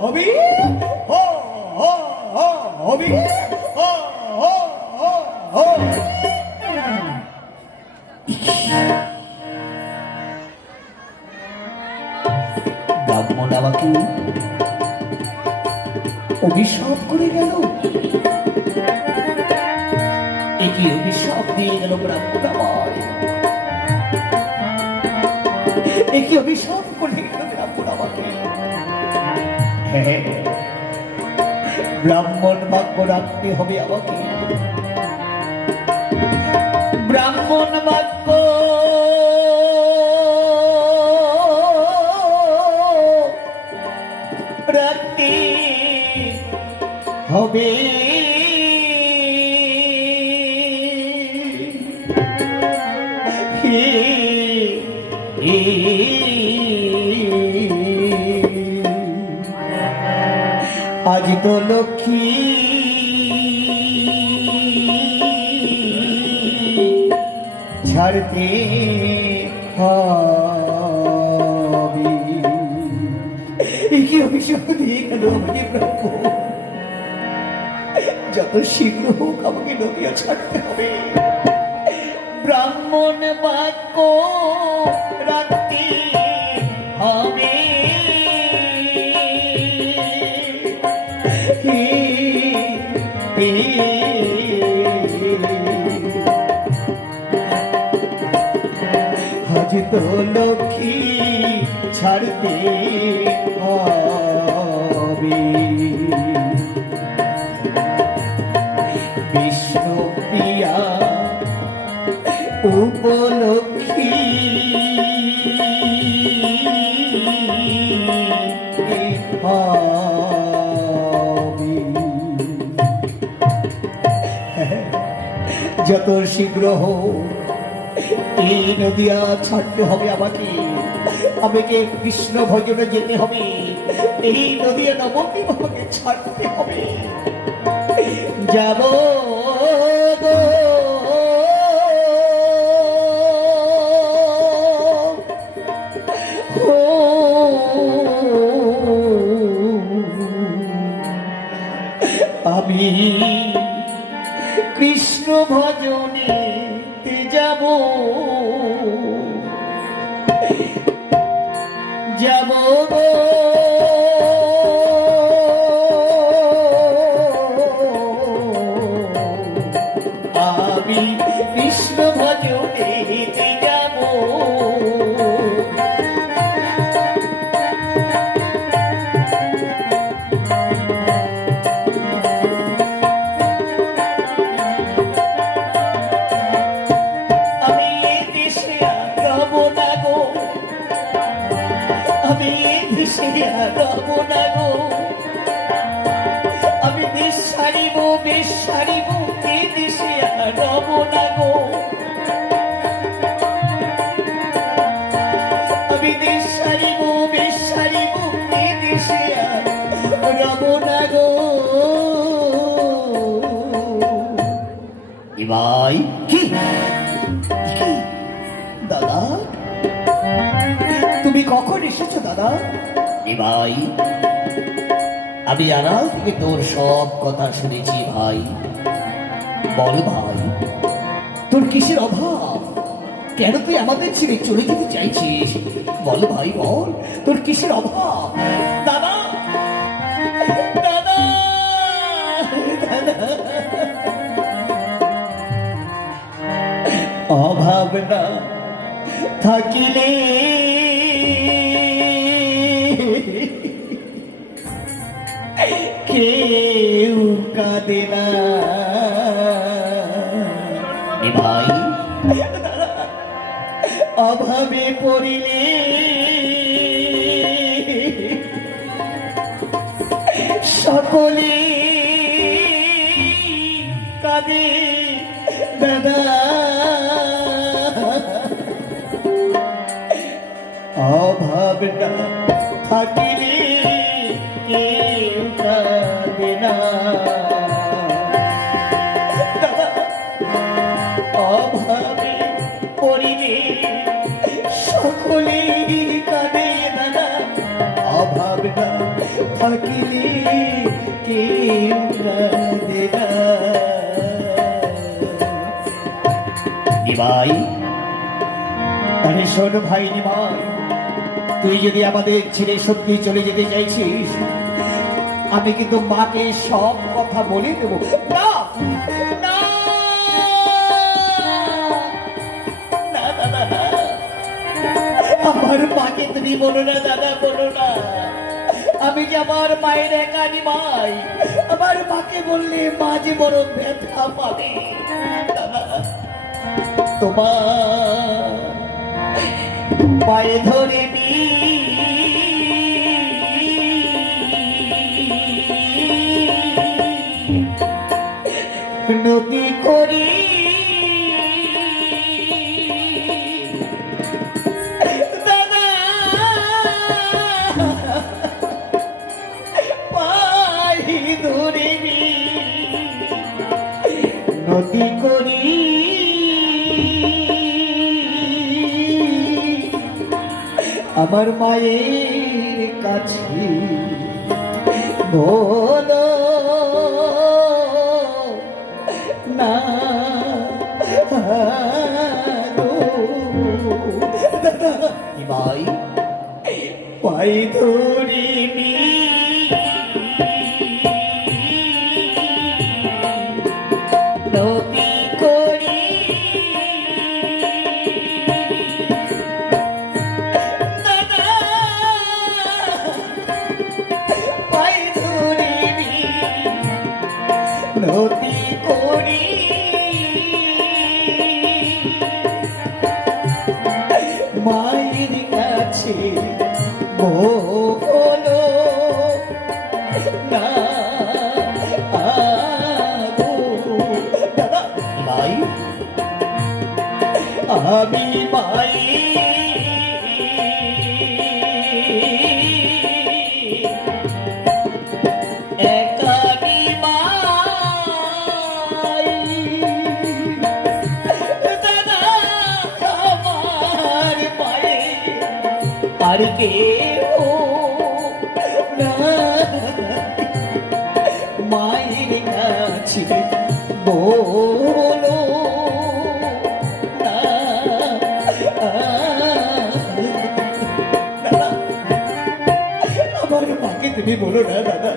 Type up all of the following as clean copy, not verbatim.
হবি হবি ব্রাহ্মণ আমাকে অভিশাপ করে গেল। একই অভিশাপ দিয়ে গেল ব্রাহ্মণ আমার, একই অভিশাপ করে গেল ব্রাহ্মণ আমাকে। ব্রাহ্মণ ভাগ্য রাখতে হবে আমাকে, ব্রাহ্মণ ভাগ্য রাখতে হবে। আজ তো লক্ষ্মী ছাড়তে হবে। কি অভিশাপ দিয়ে গেল আমাকে প্রভু, যত শীঘ্র হোক আমাকে নদিয়া ছাড়তে হবে। ব্রাহ্মণ বাক্য রাখতে হবে। আজ তো লক্ষ্মী ছাড়তে হবে। বিষ্ণুপ্রিয়া উপলক্ষ্মী যত শীঘ্র হোক এই নদিয়া ছাড়তে হবে আমাকে। আমাকে কৃষ্ণ ভজনে যেতে হবে, এই নদিয়া নবমী আমাকে ছাড়তে হবে। যাব আমি কৃষ্ণ ভজনে যাব, যাব আমি কৃষ্ণ ভজনে যাব। আমি দেশ ছাড়িব, বেশ ছাড়িব, এ দেশে রব না গো। আমি দেশ ছাড়িব, বেশ ছাড়িব, এ দেশে রব না গো। ভাই কি দাদা, তুমি কখন এসেছো দাদা? ভাই আমি আড়াল থেকে তোর সব কথা শুনেছি ভাই। বল ভাই, তোর কিসের অভাব? কেন তুই আমাদের ছেড়ে চলে যেতে চাইছিস? বল ভাই বল, তোর কিসের অভাব? দাদা দাদা অভাব না থাকিলে কেউ কাঁদে না ভাই। অভাবে পড়িলে সকলে কাঁদে দাদা। অভাব না থাকিলে কেউ কাঁদে না। অভাবে পড়িলে সকলে কাঁদে অভাব না থাকিলে কেউ কাঁদে না। নিমাই, আরে শোন ভাই নিমাই, তুই যদি আমাদের ছেড়ে সত্যি চলে যেতে চাইছিস, আমি কিন্তু মাকে সব কথা বলে দেবো। না না না দাদা না, আমার মাকে তুমি বলো না দাদা, বলো না। আমি যে আমার মায়ের একা নিমাই, আমার মাকে বললে মা যে বড় ব্যথা পাবে দাদা। তোমার পায়ে ধরে নদী করি দাদা, পায়ে ধরে নদী করি আমার মায়ের কাছে বলো না ভাই, পাই ধরিনি নদী করি দাদা, পাই ধরিনি নদী করি মায়ের কাছে বলো না দাদা। ভাই, আমি ভাই একানি ভাই দাদা, আমার পায়ে আর কেউ না, মায়ের কাছে বলো না দাদা। আমার মাকে তুমি বলো না দাদা,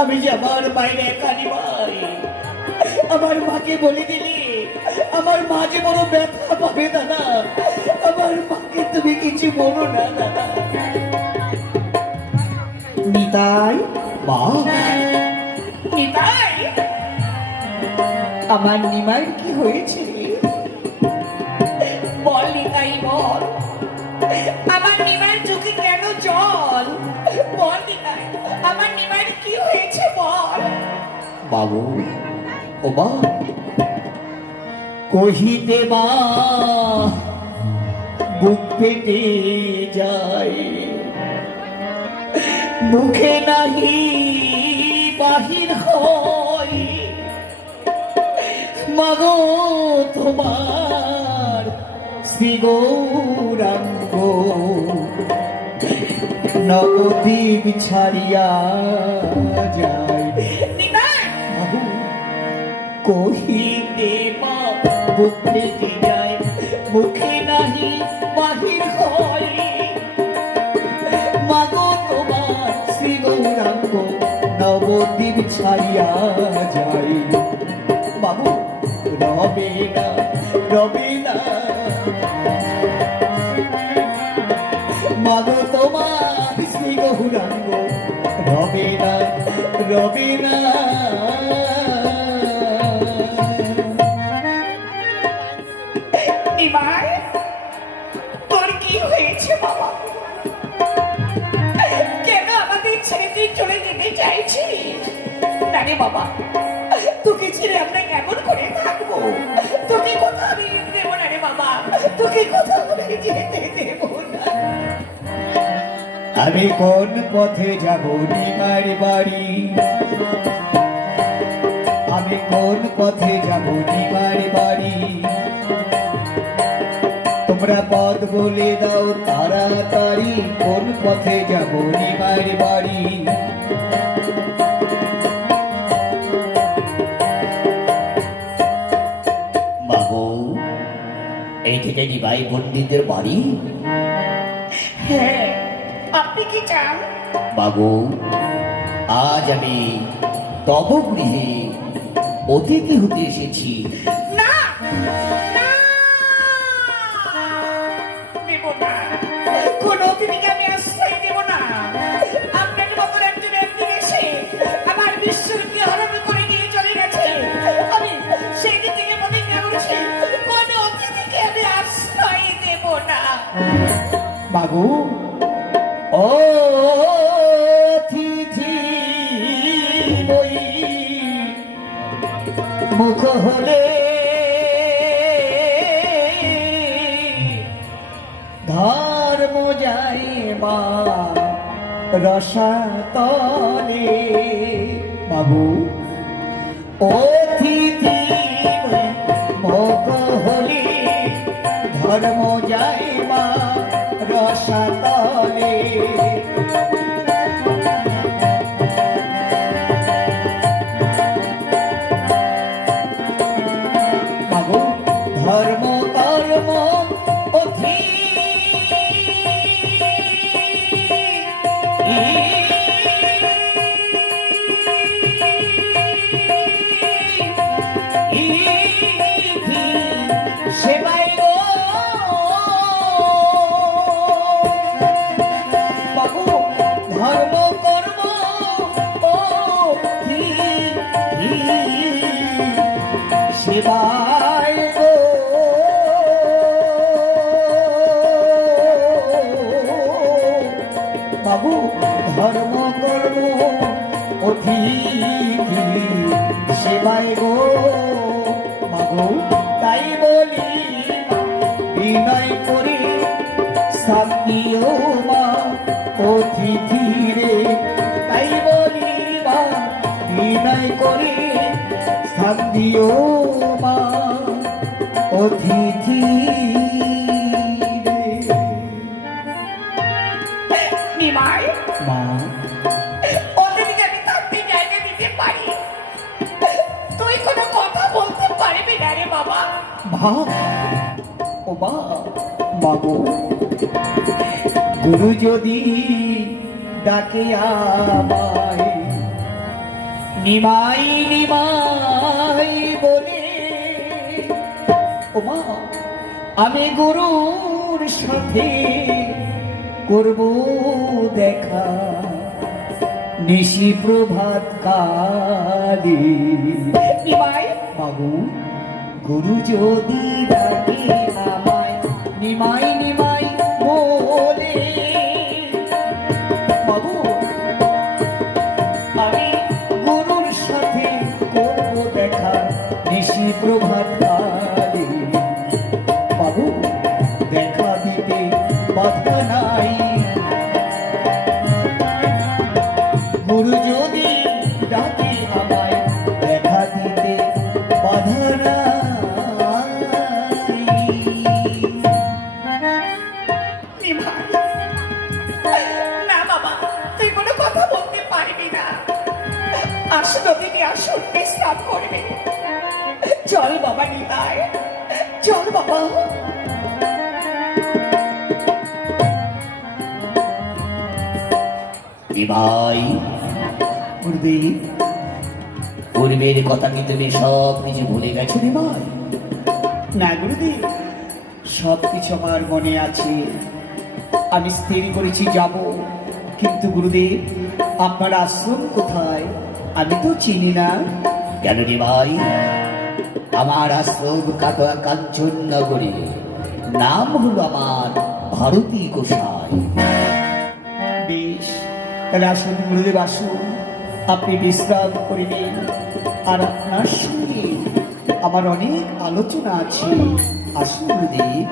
আমি যে আমার মায়ের একানি ভাই, আমার মাকে বলে দিলে আমার মা যে বড় ব্যথা পাবে দাদা। আমার মাকে তুমি কিছু বলো না দাদা। নিতাই, মা নিতাই, আমার নিমাইয়ের কি হয়েছে বল নিতাই, বল। আমার নিমাইয়ের চোখে কেন জল? বল নিতাই, আমার নিমাইয়ের কি হয়েছে বল। বাবু, ও মা, কহিতে মা বুক পেটে যায়, মুখে নাহি বাহির হয়। মাগো তোমার শ্রী গৌরাঙ্গ নবদ্বীপ ছাড়িয়া যায়। কহিতে মা বুক পেটে যায়, মুখে নাহি বাহির হয়। মাগো তোমার শ্রী গৌরাঙ্গ নবদ্বীপ ছাড়িয়া যায়। বাবু, রবে না রবে না, মাগো তোমার শ্রী গৌরাঙ্গ রবে না রবে না। তোর কি হয়েছে বাবা? কেন আমাদের ছেড়ে তুই চলে যেতে চাইছিস? না রে বাবা, তোকে ছেড়ে আমরা কেমন করে থাকবো? তোকে কোথাও আমি দেবো না রে বাবা, তোকে কোথাও আমি যেতে দেবো না। আমি কোন পথে যাব নিমার বাড়ি? আমি কোন পথে যাব নিমার বাড়ি? তোমরা পথ বলে দাও তাড়াতাড়ি। কোন পথে যাব নিমাইয়ের বাড়ি। বাবু, এই থেকে নিমাই পণ্ডিতের বাড়ি? হ্যাঁ, আপনি কি চান? বাবু, আজ আমি তব গৃহে অতিথি হতে এসেছি। না না, দেব না, কোন অতিথিকে আমি আশ্রয় দেব না। আপনার মতন একজন ব্যক্তি এসে আমার বিশ্বরূপকে হরণ করে নিয়ে চলে গেছে। আমি সেই দিক থেকে প্রতিজ্ঞা করছি, কোন অতিথিকে আমি আশ্রয় দেব না। বাবু, ও অতিথি বই মুখ হলে ধর্ম যায় মা রসাতলে। বাবু, অতিথি বই মুখ হলে ধর্ম যায় মা রসাতলে। বাবু, ধর্ম কর্ম অধি সেবাই গো। বাবু, ধর্ম কর্ম সেবাই গো। বাবু, ধর্ম কর্ম অতিথি সেবাই গো। বাবু, তাই বলি বিনয় করে সাকিও মা অতিথি রে। তাই বলি মা বিনয় করে সাকিও মা অতিথি রে। নিমাই, মা, অতিথিকে আমি থাকতে জায়গা দিতে পারি, তুই কোনো কথা বলতে পারবি না রে বাবা। মা, ও মা, বাবু, গুরু যদি ডাকে আমায় নিমাই নিমাই বলে, ও মা, আমি গুরুর সাথে করব দেখা নিশি প্রভাত কালে। নিমাই, বাবু, গুরু যদি ডাকে আমায় নিমাই নিমাই বলে, বাবু, আমি গুরুর সাথে করব দেখা নিশি প্রভাত কালে। বাবু, দেখা দিতে বাধা নাই, গুরু যদি ডাকে আমায় দেখা দিতে বাধা নাই। নিমাই, না বাবা, তুই কোনো কথা বলতে পারবি না। আসুন অতিথি, আসুন বিশ্রাম করবে। চল বাবা নিমাই, চল বাবা। নিমাই, গুরুদেব, পূর্বের কথা কি তুমি সব কিছু ভুলে গেছো নিমাই? না গুরুদেব, সব কিছু আমার মনে আছে। আমি স্থির করেছি যাব, কিন্তু গুরুদেব আপনার আশ্রম কোথায় আমি তো চিনি না। কেন নিমাই? আমার আশ্রম কাটোয়া কাঞ্চন নগরী, নাম হলো আমার ভারতী গোসাই। বেশ, তাহলে আসুন গুরুদেব, আসুন, আপনি বিশ্রাম করে নিন। আর আপনার সঙ্গে আমার অনেক আলোচনা আছে। আসুন গুরুদেব।